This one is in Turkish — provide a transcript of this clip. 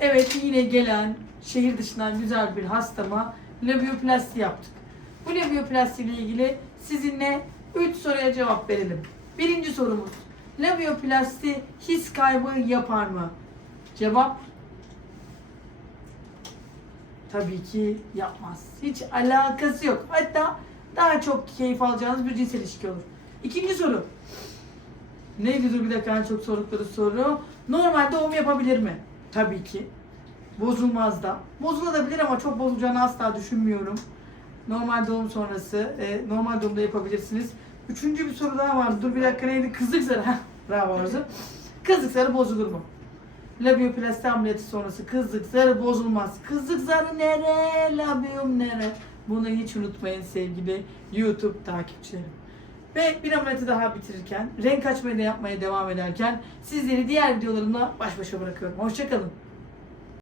Evet yine gelen şehir dışından güzel bir hastama labioplasti yaptık. Bu labioplasti ile ilgili sizinle 3 soruya cevap verelim. Birinci sorumuz. Labioplasti his kaybı yapar mı? Cevap tabii ki yapmaz. Hiç alakası yok. Hatta daha çok keyif alacağınız bir cinsel ilişki olur. İkinci soru. Neydi dur bir dakika en çok sordukları soru. Normal doğum yapabilir mi? Tabii ki. Bozulmaz da. Bozulabilir ama çok bozulacağını asla düşünmüyorum. Normal doğum sonrası, e, normal doğumda yapabilirsiniz. Üçüncü bir soru daha var. Dur bir dakika neydi? Kızlık zarı. Bravo Arzu. Kızlık zarı bozulur mu? Labioplasti ameliyatı sonrası kızlık zarı bozulmaz. Kızlık zarı nere? Labium nere? Bunu hiç unutmayın sevgili YouTube takipçilerim. Ve bir ameliyatı daha bitirirken, renk açmayı da yapmaya devam ederken sizleri diğer videolarımla baş başa bırakıyorum. Hoşçakalın.